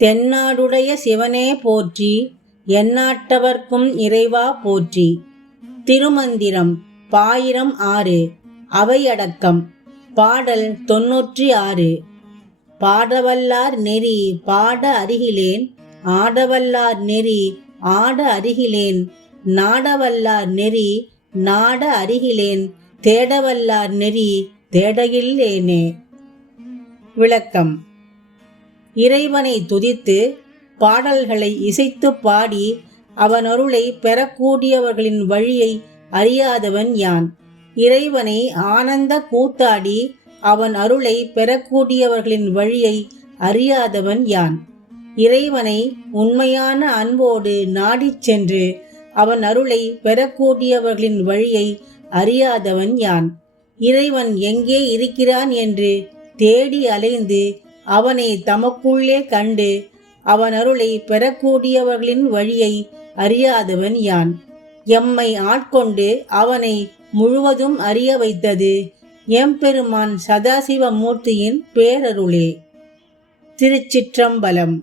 தென்னாடுடைய சிவனே போற்றி எந்நாட்டவர்க்கும் இறைவா போற்றி. திருமந்திரம் பாயிரம் ஆறு அவையடக்கம் பாடல் தொன்னூற்றி ஆறு. பாடவல்லார் நெறி பாட அருகிலேன் ஆடவல்லார் நெறி ஆட அருகிலேன் நாடவல்லார் நெறி நாட அருகிலேன் தேடவல்லார் நெறி தேடகில்லேனே விளக்கம். இறைவனை துதித்து பாடல்களை இசைத்து பாடி அவன் அருளை பெறக்கூடியவர்களின் வழியை அறியாதவன் யான். இறைவனை ஆனந்த கூத்தாடி அவன் அருளை பெறக்கூடியவர்களின் வழியை அறியாதவன் யான். இறைவனை உண்மையான அன்போடு நாடிச் சென்று அவன் அருளை பெறக்கூடியவர்களின் வழியை அறியாதவன் யான். இறைவன் எங்கே இருக்கிறான் என்று தேடி அலைந்து அவனை தமக்குள்ளே கண்டு அவன் அருளை பெறக்கூடியவர்களின் வழியை அறியாதவன் யான். எம்மை ஆட்கொண்டு அவனை முழுவதும் அறிய வைத்தது எம்பெருமான் சதாசிவமூர்த்தியின் பேரருளே. திருச்சிற்றம்பலம்.